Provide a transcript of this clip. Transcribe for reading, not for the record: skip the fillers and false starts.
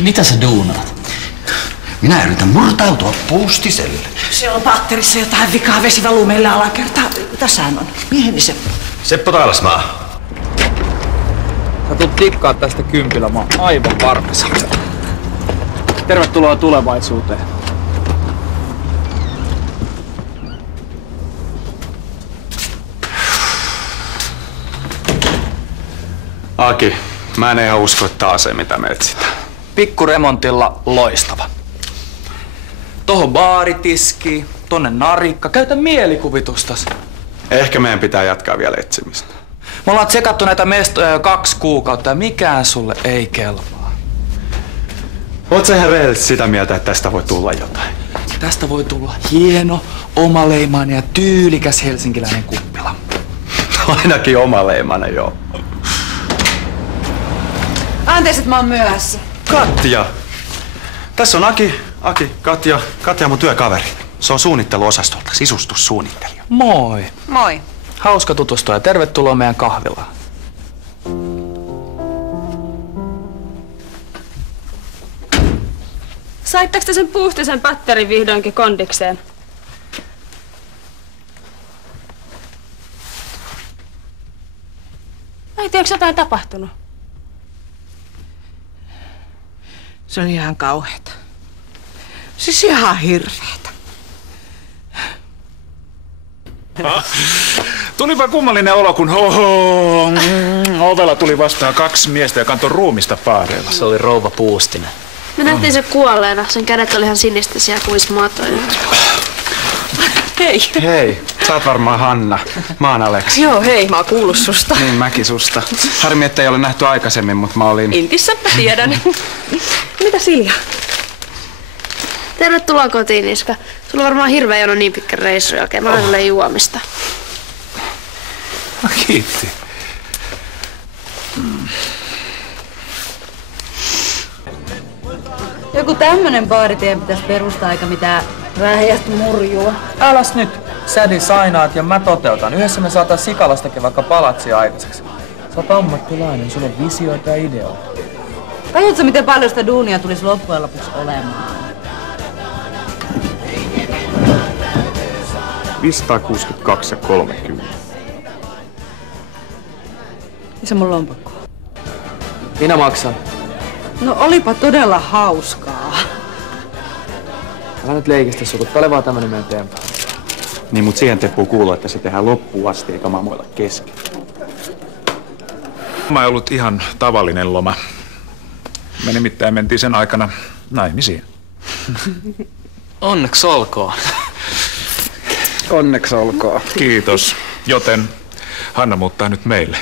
Mitä sä duunaat? Minä yritän murtautua puustiselle. Siellä on patterissa jotain vikaa, vesi valuu meille alakertaan. Tässähän on mieheni Seppo. Seppo Taalasmaa. Sä tulet tikkaa tästä kympillä, mä oon aivan varmissa. Tervetuloa tulevaisuuteen. Aki, mä en ihan usko, että taas ei mitä me etsitään. Pikkuremontilla loistava. Tohon baaritiski, tonne narikka. Käytä mielikuvitustas. Ehkä meidän pitää jatkaa vielä etsimistä. Me ollaan tsekattu näitä mestoja jo 2 kuukautta ja mikään sulle ei kelpaa. Oot sä ihan rehellisesti sitä mieltä, että tästä voi tulla jotain? Tästä voi tulla hieno, omaleimainen ja tyylikäs helsinkiläinen kuppila. Ainakin omaleimainen, joo. Anteeksi, että mä oon myöhässä. Katja! Tässä on Aki, Katja. Katja on mun työkaveri. Se on suunnitteluosastolta, sisustussuunnittelija. Moi. Moi. Hauska tutustua ja tervetuloa meidän kahvilaan. Saitteko te sen puustisen patterin vihdoinkin kondikseen? Äiti, onko jotain tapahtunut? Se on ihan kauheeta. Siis ihan hirveetä. Tulipa kummallinen olo, kun ovella tuli vastaan 2 miestä ja kantoi ruumista paareilla. Se oli rouva Puustinen. Me nähtiin se kuolleena. Sen kädet oli ihan sinistisiä kuin matoja. Hei. Hei, sä oot varmaan Hanna. Mä oon Aleksi. Joo, hei. Mä oon kuullut susta. Niin, mäkin susta. Harmi, ettei ole nähty aikaisemmin, mutta mä olin... Intissä mä tiedän. Mitä Silja? Tervetuloa kotiin, Iska. Sulla on varmaan hirveä jono niin pitkä reissu jälkeen. Mä annan sulle juomista. No, kiitti. Joku tämmönen baaritien pitäisi perustaa eikä mitään rähjästä murjua. Äläs nyt. Sä designaat ja mä toteutan. Yhdessä me saatais Sikalastakin vaikka palatsia aikaiseksi. Sä oot ammattilainen, sulla on visioita ja ideoita. Tajutko miten paljon sitä duunia tulisi loppujen lopuksi olemaan? 562 ja 30. Missä mun lompakko? Minä maksan. No olipa todella hauskaa. Älä nyt leikistä sukut. Tää oli vaan tämmönen meidän tempo. Niin, mut siihen Teppu kuuluu, että se tehdään loppuun asti eikä maamoilla kesken. Mä oon ollut ihan tavallinen loma. Me nimittäin mentiin sen aikana naimisiin. Onneksi olkoon. Onneksi olkoon. Kiitos. Joten Hanna muuttaa nyt meille.